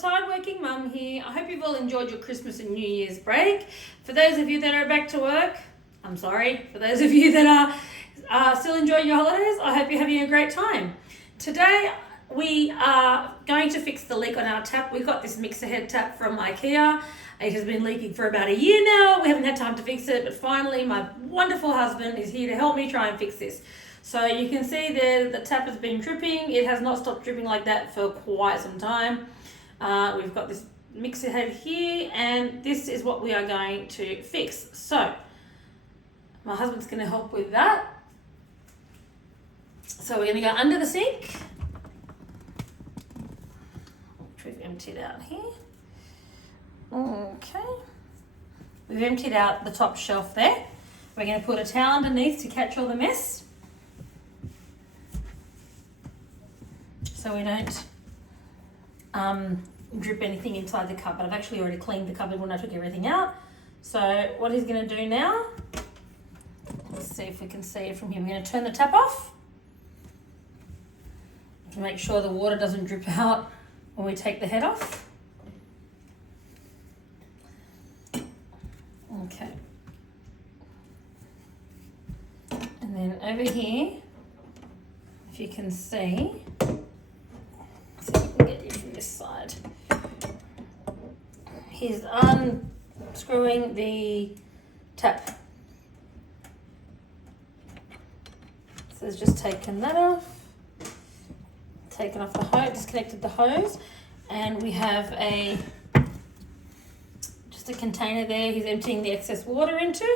it's Hardworking Mum here. I hope you've all enjoyed your Christmas and New Year's break. For those of you that are back to work, I'm sorry. For those of you that are still enjoying your holidays, I hope you're having a great time. Today we are going to fix the leak on our tap. We've got this mixer head tap from IKEA. It has been leaking for about a year now. We haven't had time to fix it, but finally my wonderful husband is here to help me try and fix this. So you can see there the tap has been dripping. It has not stopped dripping like that for quite some time. We've got this mixer head here, and this is what we are going to fix. So my husband's going to help with that. So we're going to go under the sink, which we've emptied out here. Okay. We've emptied out the top shelf there. We're going to put a towel underneath to catch all the mess, so we don't drip anything inside the cupboard. I've actually already cleaned the cupboard when I took everything out. So what he's going to do now, let's see if we can see it from here. We're going to turn the tap off to make sure the water doesn't drip out when we take the head off. Okay. And then over here, if you can see, let's see if we can get you from this side. He's unscrewing the tap. So he's just taken that off, taken off the hose, disconnected the hose, and we have just a container there he's emptying the excess water into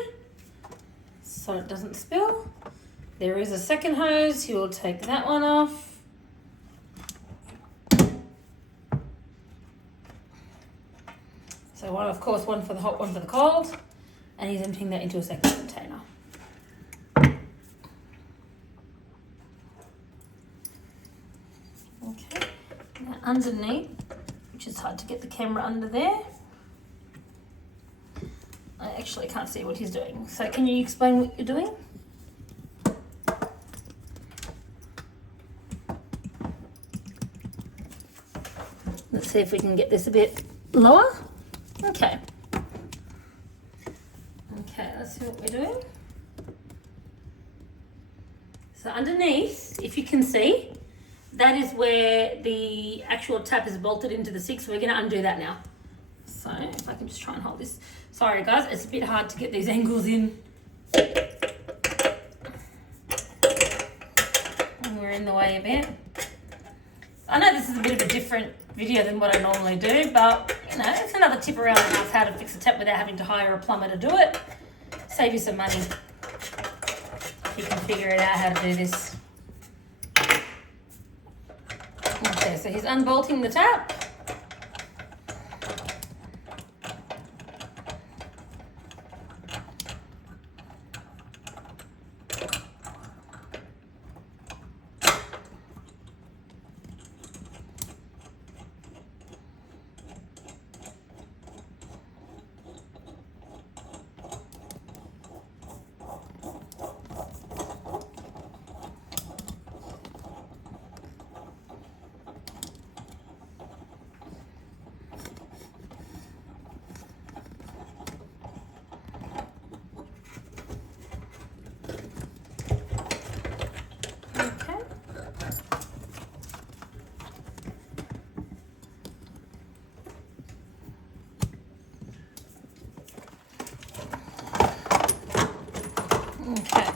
so it doesn't spill. There is a second hose, he will take that one off. So one, of course, one for the hot, one for the cold, and he's emptying that into a second container. Okay, now underneath, which is hard to get the camera under there. I actually can't see what he's doing. So can you explain what you're doing? Let's see if we can get this a bit lower. Okay. Okay, let's see what we're doing. So underneath, if you can see, that is where the actual tap is bolted into the sink. So we're going to undo that now. So if I can just try and hold this. Sorry guys, it's a bit hard to get these angles in. And we're in the way a bit. I know this is a bit of a different video than what I normally do, but you know, it's another tip around the house how to fix a tap without having to hire a plumber to do it. Save you some money if you can figure it out how to do this. Okay, so he's unbolting the tap. Okay.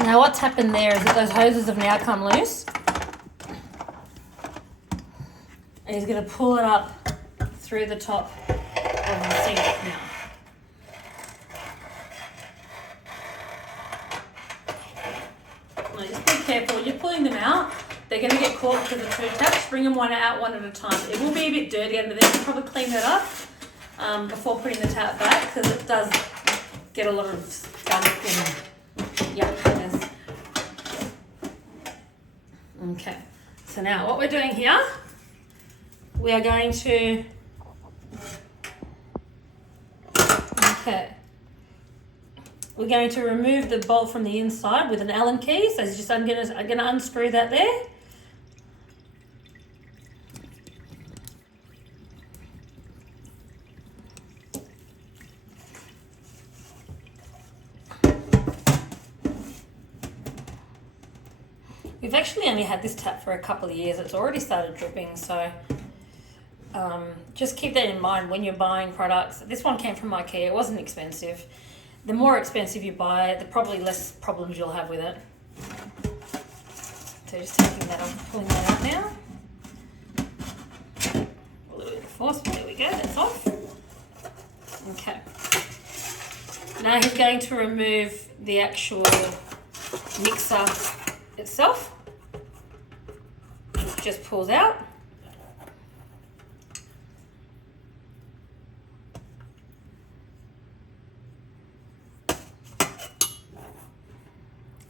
Now what's happened there is that those hoses have now come loose. And he's going to pull it up through the top of the sink now. Now just be careful. When you're pulling them out, they're going to get caught to the two taps. Bring them one out one at a time. It will be a bit dirty under there. You can probably clean that up before putting the tap back, because it does get a lot of skunk and yuckiness. Okay, so now what we're doing here, we are going to, we're going to remove the bolt from the inside with an Allen key. So I'm gonna unscrew that there. actually only had this tap for a couple of years. It's already started dripping, so just keep that in mind when you're buying products. This one came from IKEA. It wasn't expensive. The more expensive you buy it, the probably less problems you'll have with it. So just taking that off, pulling that out now. A little bit of force. There we go. That's off. Okay. Now he's going to remove the actual mixer itself. It just pulls out.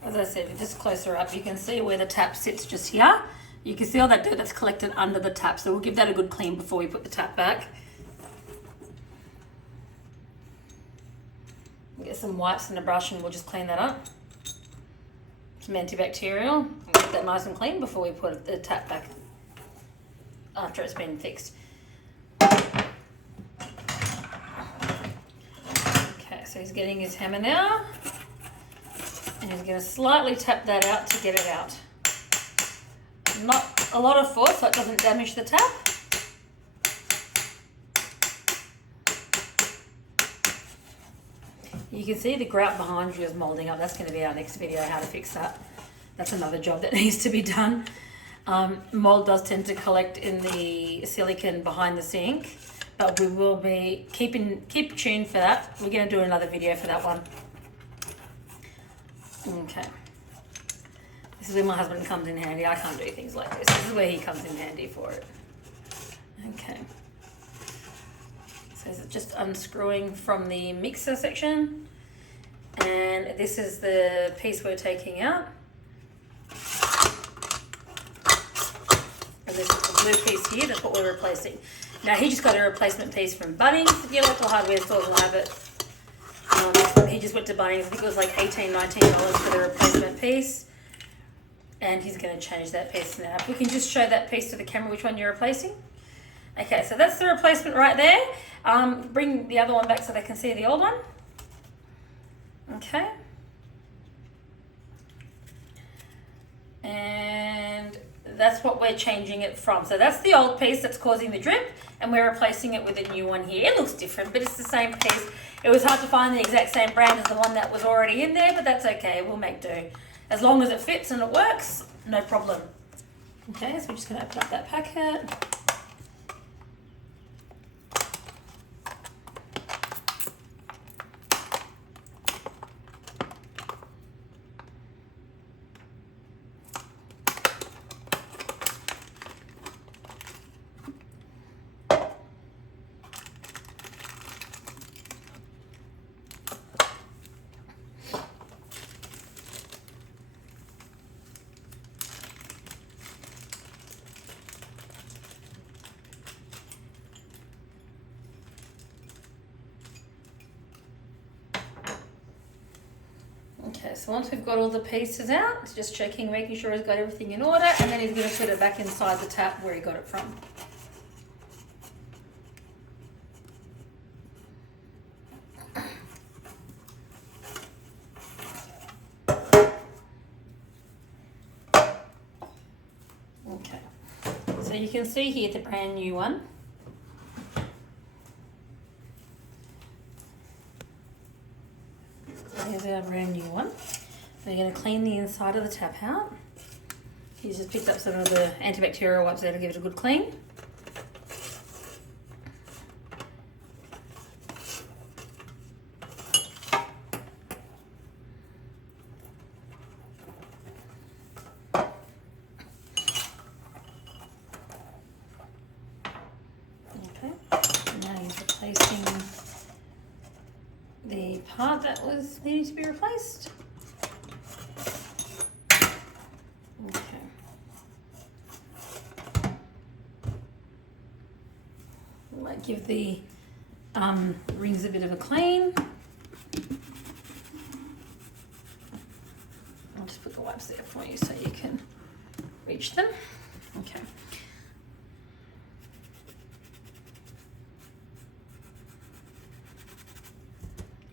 As I said, just closer up, you can see where the tap sits just here. You can see all that dirt that's collected under the tap, so we'll give that a good clean before we put the tap back. Get some wipes and a brush and we'll just clean that up. Some antibacterial. And get that nice and clean before we put the tap back after it's been fixed. Okay, so he's getting his hammer now. And he's going to slightly tap that out to get it out. Not a lot of force so it doesn't damage the tap. You can see the grout behind you is moulding up. That's going to be our next video, how to fix that. That's another job that needs to be done. Mould does tend to collect in the silicone behind the sink, but we will be keep tuned for that. We're going to do another video for that one. Okay. This is where my husband comes in handy. I can't do things like this. This is where he comes in handy for it. Okay. So it's just unscrewing from the mixer section. And this is the piece we're taking out. And this is the blue piece here, that's what we're replacing. Now he just got a replacement piece from Bunnings. Your local hardware stores will have it. He just went to Bunnings, I think it was like $18, $19 for the replacement piece. And he's going to change that piece now. If we can just show that piece to the camera, which one you're replacing. Okay, so that's the replacement right there. Bring the other one back so they can see the old one. Okay. And that's what we're changing it from. So that's the old piece that's causing the drip, and we're replacing it with a new one here. It looks different, but it's the same piece. It was hard to find the exact same brand as the one that was already in there, but that's okay. We'll make do. As long as it fits and it works, no problem. Okay, so we're just going to open up that packet. Okay, so once we've got all the pieces out, it's just checking, making sure he's got everything in order, and then he's going to put it back inside the tap where he got it from. Okay, so you can see here the brand new one. Here's our brand new one. We're going to clean the inside of the tap out. He's just picked up some of the antibacterial wipes there to give it a good clean. Okay, now he's replacing the part that was needing to be replaced. Okay. We might give the rings a bit of a clean. I'll just put the wipes there for you so you can reach them. Okay.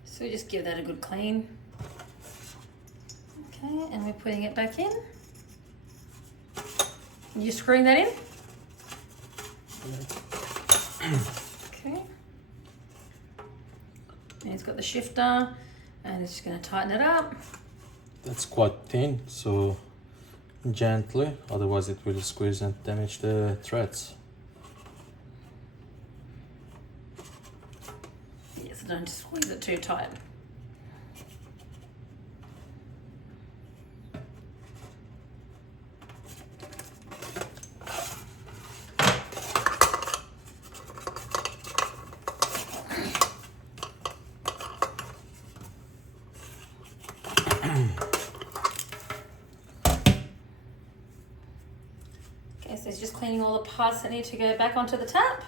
So just give that a good clean. Okay, and we're putting it back in. You screwing that in? Okay. And it's got the shifter, and it's just going to tighten it up. That's quite thin, so gently, otherwise it will squeeze and damage the threads. Yes, don't squeeze it too tight. Okay, so it's just cleaning all the parts that need to go back onto the tap.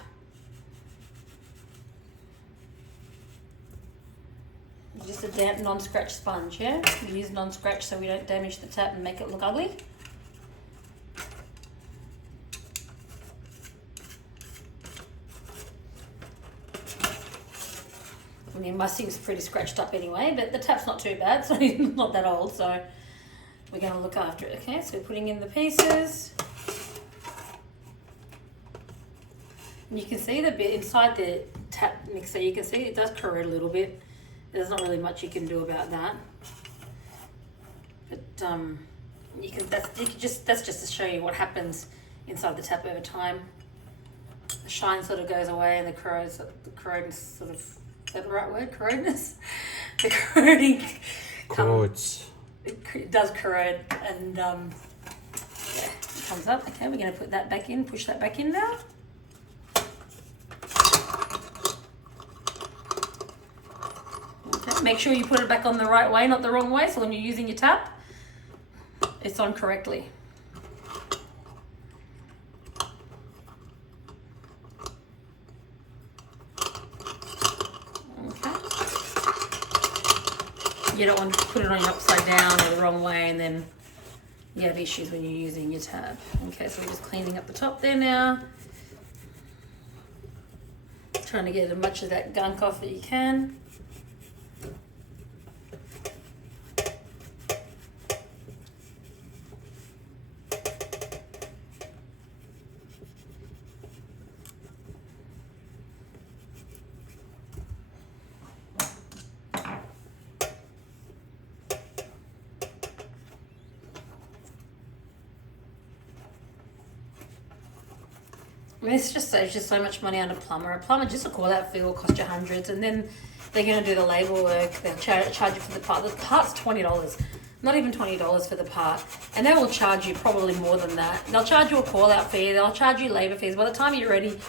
Just a damp non-scratch sponge, yeah? We use non-scratch so we don't damage the tap and make it look ugly. I mean, my sink's pretty scratched up anyway, but the tap's not too bad, so it's not that old, so we're going to look after it, okay? So we're putting in the pieces. And you can see the bit inside the tap mixer, you can see it does corrode a little bit. There's not really much you can do about that. But that's just to show you what happens inside the tap over time. The shine sort of goes away and the corrodness sort of, is that the right word? Corrodeness? The corroding Corrodes. It does corrode, and yeah, it comes up. Okay, we're going to put that back in, push that back in now. Okay, make sure you put it back on the right way, not the wrong way, so when you're using your tap, it's on correctly. You don't want to put it on your upside down or the wrong way and then you have issues when you're using your tab. Okay, so we're just cleaning up the top there now. Trying to get as much of that gunk off that you can. I mean, this just saves you so much money on a plumber. A plumber, just a call out fee will cost you hundreds, and then they're going to do the labor work. They'll charge you for the part. The part's $20, not even $20 for the part, and they will charge you probably more than that. They'll charge you a call out fee. They'll charge you labor fees. By the time you're ready,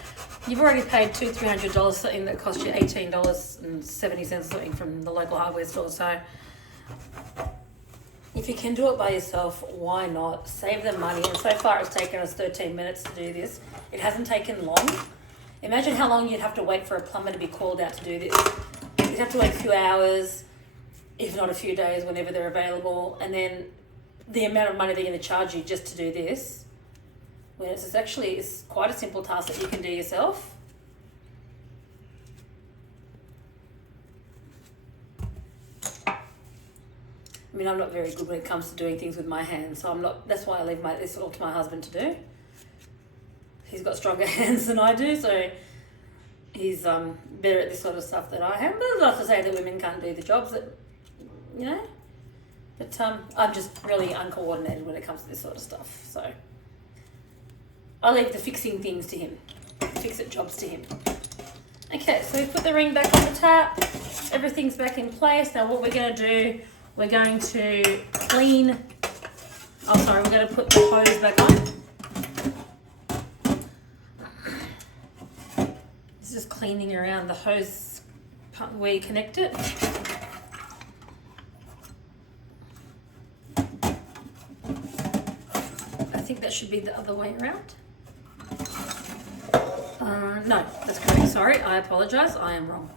you've already paid $200-300 for something that cost you $18.70 something from the local hardware store. So if you can do it by yourself, why not? Save them money. And so far it's taken us 13 minutes to do this. It hasn't taken long. Imagine how long you'd have to wait for a plumber to be called out to do this. You'd have to wait a few hours, if not a few days, whenever they're available. And then the amount of money they're going to charge you just to do this, when it's quite a simple task that you can do yourself. I mean, I'm not very good when it comes to doing things with my hands, so that's why I leave this all to my husband to do. He's got stronger hands than I do, so he's better at this sort of stuff than I am. But it's not to say that women can't do the jobs that, you know. But I'm just really uncoordinated when it comes to this sort of stuff. So I leave the fixing things to him, fix-it jobs to him. Okay, so we put the ring back on the tap. Everything's back in place. Now what we're going to do, we're going to we're going to put the hose back on. This is cleaning around the hose where you connect it. I think that should be the other way around. No, that's correct. Sorry, I apologize. I am wrong.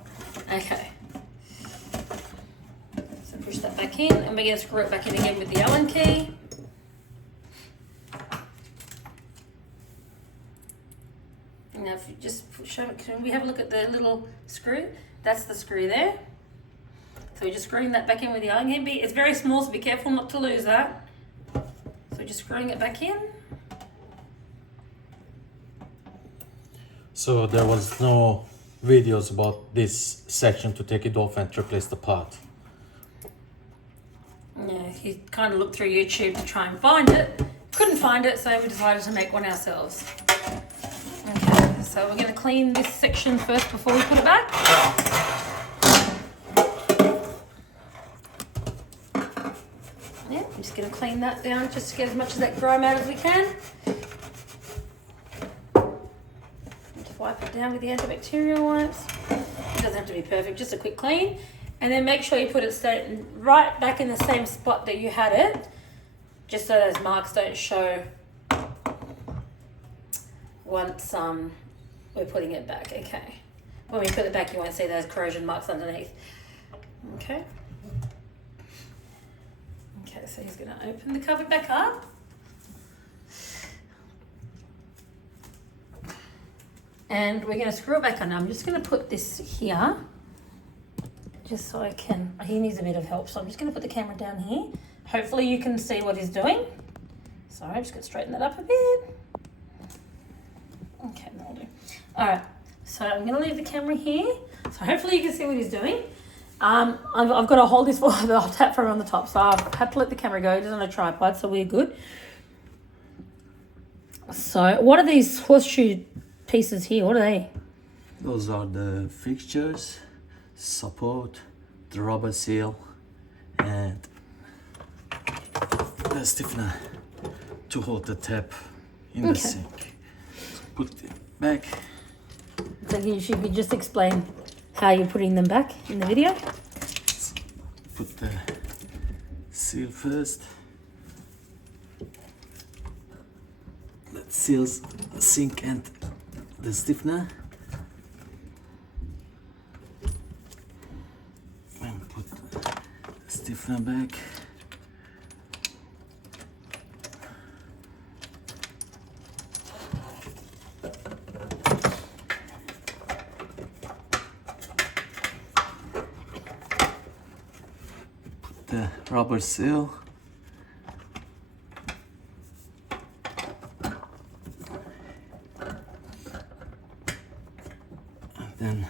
Okay. So push that back in, and we're going to screw it back in again with the Allen key. Now, if you just can we have a look at the little screw? That's the screw there. So we're just screwing that back in with the Allen key. It's very small, so be careful not to lose that. So we're just screwing it back in. So there was no videos about this section to take it off and replace the part. Yeah, he kind of looked through YouTube to try and find it. Couldn't find it, so we decided to make one ourselves. Okay, so we're going to clean this section first before we put it back. Yeah, I'm just going to clean that down just to get as much of that grime out as we can. Just wipe it down with the antibacterial wipes. It doesn't have to be perfect, just a quick clean. And then make sure you put it right back in the same spot that you had it, just so those marks don't show once we're putting it back. Okay. When we put it back, you won't see those corrosion marks underneath. Okay. Okay, so he's going to open the cover back up. And we're going to screw it back on. I'm just going to put this here, just so I can, he needs a bit of help. So I'm just going to put the camera down here. Hopefully you can see what he's doing. Sorry, I'm just going to straighten that up a bit. Okay, that'll do. All right, so I'm going to leave the camera here. So hopefully you can see what he's doing. I've got to hold this for the tap from on the top. So I've had to let the camera go. It is on a tripod, so we're good. So what are these horseshoe pieces here? What are they? Those are the fixtures, support, the rubber seal, and the stiffener to hold the tap in the sink. Put it back. So you should just explain how you're putting them back in the video. Put the seal first. That seals the sink and the stiffener. And put the stiffener back. Put the rubber seal. Then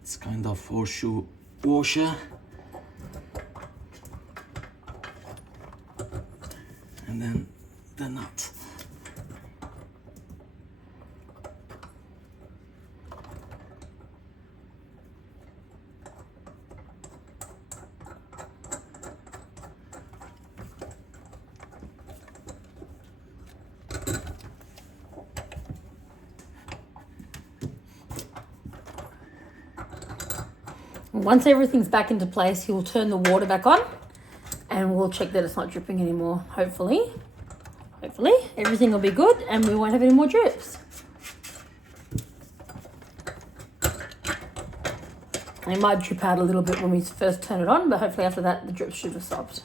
it's kind of horseshoe washer, and then the nut. Once everything's back into place, he'll turn the water back on and we'll check that it's not dripping anymore. Hopefully everything will be good and we won't have any more drips. It might drip out a little bit when we first turn it on, but hopefully after that the drip should have stopped.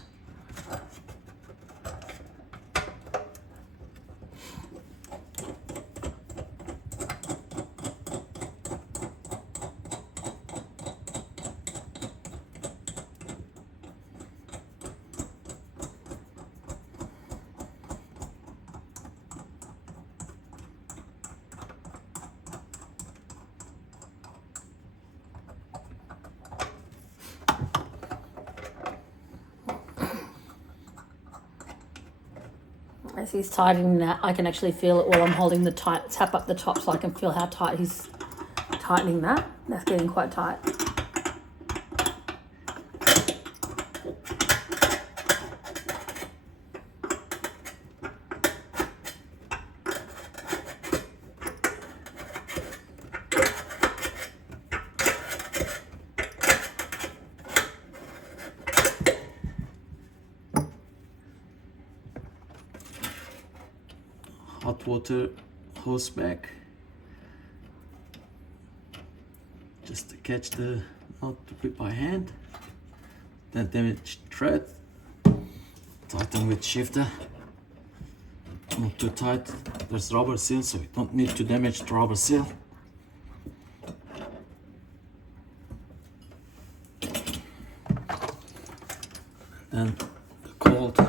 As he's tightening that, I can actually feel it while I'm holding the tap up the top, so I can feel how tight he's tightening that. That's getting quite tight. Hot water hose back, just to catch the knot with my hand. Then damaged thread, tighten with shifter. Not too tight. There's rubber seal, so you don't need to damage the rubber seal. Then the cold.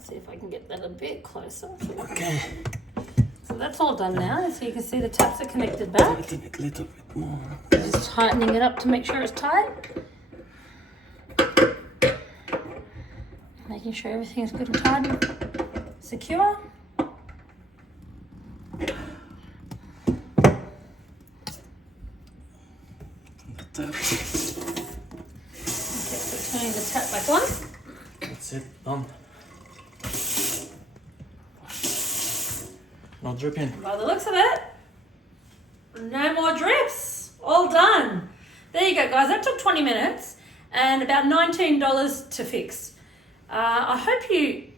Let's see if I can get that a bit closer. Okay. So that's all done now. So you can see the taps are connected back. Tighten it a little bit more. Just tightening it up to make sure it's tight. Making sure everything's good and tight and secure. The tap. Okay, so turning the tap back on. That's it. Done. No dripping. By the looks of it, no more drips. All done. There you go, guys. That took 20 minutes and about $19 to fix. I hope you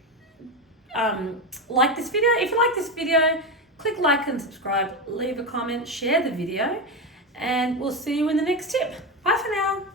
like this video. If you like this video, click like and subscribe, leave a comment, share the video, and we'll see you in the next tip. Bye for now.